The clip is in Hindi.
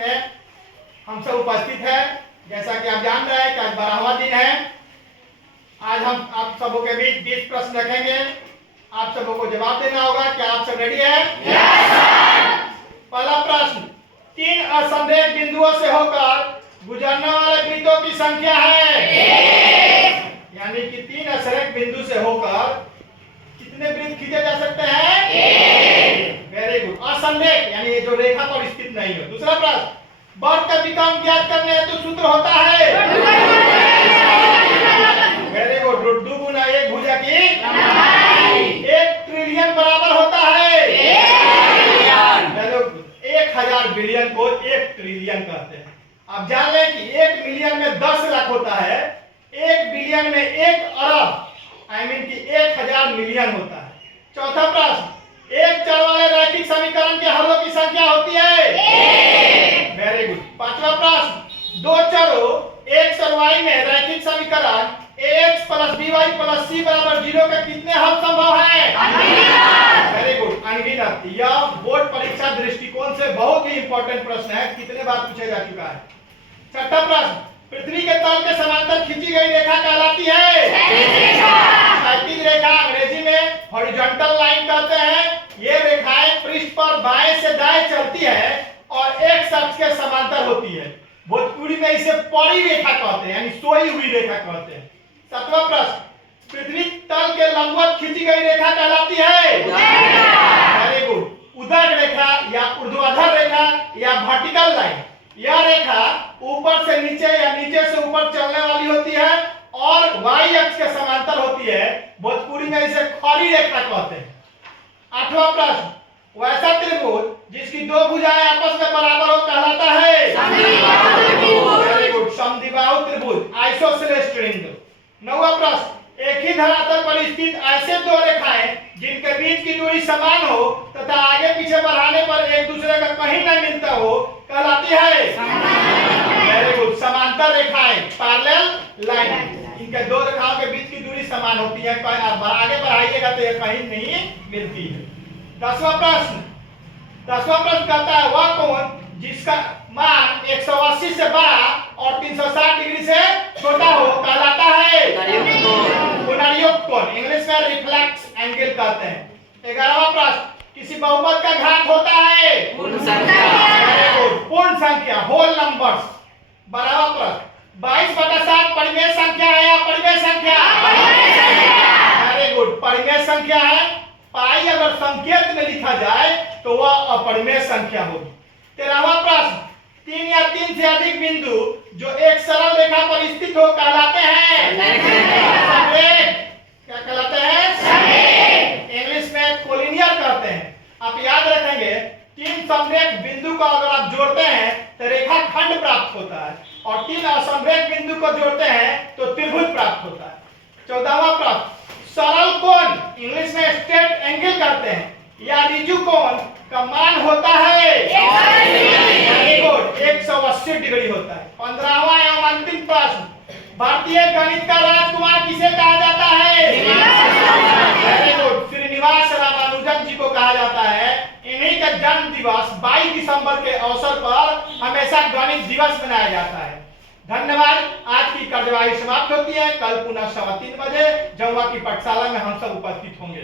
में हम सब उपस्थित है। जैसा कि आप जान रहे हैं कि आज 12वां दिन है। आज हम आप सबों के बीच 20 प्रश्न रखेंगे। आप सबों को जवाब देना होगा। क्या आप सब रेडी है? Yes sir. पहला प्रश्न, 3 असंरेख बिंदुओं से होकर गुजरने वाले वृत्तों की संख्या है 1। यानी कि 3 असंरेख बिंदु से होकर कितने वृत्त खींचे जा सकते हैं? 1। Very good. असंरेख यानी ये जो रेखा पर स्थित नहीं हो। दूसरा प्रश्न, वर्ग का विकर्ण ज्ञात करने हेतु सूत्र होता है? Very good. √2 गुना 1 भुजा की लंबाई। 1 ट्रिलियन बराबर होता है 1000 बिलियन को 1 ट्रिलियन कहते हैं। आप जान लें कि 1 मिलियन में 10 लाख होता है, 1 बिलियन में 1 अरब आई मीन कि 1000 मिलियन होता है। चौथा प्रश्न, एक चर वाले रैखिक समीकरण के हलों की संख्या होती है 1। Very good. पांचवा प्रश्न, 2 चरों x और y में रैखिक समीकरण ax + by + c = 0 के कितने हल संभव है? वेरी गुड, अनगिनत। यह बोर्ड परीक्षा दृष्टिकोण से बहुत ही इंपॉर्टेंट प्रश्न है, कितने बार पूछा जा चुका है। छठा प्रश्न, पृथ्वी के तल के समांतर खींची गई रेखा कहलाती है? क्षैतिज रेखा, अंग्रेजी में हॉरिजॉन्टल लाइन कहते हैं। ये रेखाएं पृष्ठ पर बाएं से दाएं चलती है और एक अक्ष के समांतर होती है। भोजपुरी में इसे पड़ी रेखा कहते हैं, यानी सोई हुई रेखा कहते हैं। सातवां प्रश्न, पृथ्वी तल के लंबवत खींची गई रेखा कहलाती है? Very good. उदर रेखा या ऊर्ध्वाधर रेखा या वर्टिकल लाइन, यह रेखा ऊपर से नीचे या नीचे से ऊपर चलने वाली होती है और वाई अक्ष के समांतर होती है। भोजपुरी में इसे खड़ी रेखा कहते हैं। आठवां प्रश्न, वैसा त्रिभुज जिसकी 2 भुजाएं आपस में बराबर हो कहलाता है? वेरी गुड, समद्विबाहु त्रिभुज, आइसोसेलेस ट्रायंगल। नौवां प्रश्न, एक ही धरातल पर स्थित ऐसे 2 रेखाएं जिनके बीच की दूरी समान हो तथा आगे पीछे बढ़ाने पर एक दूसरे का कहीं न मिलता हो कहलाती है? वेरी गुड, समांतर रेखाएं, पैरेलल लाइन। इनके 2 रेखाओं के बीच की दूरी समान होती है, आगे बढ़ाइएगा तो ये कहीं नहीं मिलती है। 10वां प्रश्न कहता है वह कोण जिसका मान 180 से बड़ा और 360 डिग्री से छोटा हो कहलाता है? पुनर्युक्त कोण, इंग्लिश में रिफ्लेक्स एंगल कहते हैं। 11वां प्रश्न, किसी बहुपद का घात होता है? पूर्ण संख्या। पूर्ण संख्या, होल नंबर्स। 12वां प्रश्न, 22/7 परिमेय संख्या है या परिमेय संख्या? वेरी गुड, परिमेय संख्या है। पाई अगर संकेत में लिखा जाए तो वह अपरिमेय संख्या होगी। 13वां प्रश्न, 3 या 3 से अधिक बिंदु जो एक सरल रेखा पर स्थित हो कहलाते हैं? संरेख। क्या कहलाते हैं? इंग्लिश में कोलिनियर कहते हैं। आप याद रखेंगे, 3 संरेख बिंदु को अगर आप जोड़ते हैं तो रेखाखंड प्राप्त होता है और 3 असंरेख बिंदु को जोड़ते हैं तो त्रिभुज प्राप्त होता है। 14वां प्रश्न, सरल कोण, इंग्लिश में स्ट्रेट एंगल कहते हैं, या रिजु कोण का मान होता है? 180 डिग्री होता है। 15वां एवं अंतिम प्रश्न, भारतीय गणित का राजकुमार किसे कहा जाता है? वेरी गुड, श्रीनिवास रामानुजन जी को कहा जाता है। इन्हीं का जन्म दिवस 22 दिसंबर के अवसर पर हमेशा गणित दिवस मनाया जाता है। धन्यवाद। आज की कार्यवाही समाप्त होती है। कल पुनः 3:15 बजे जमुआ की पाठशाला में हम सब उपस्थित होंगे।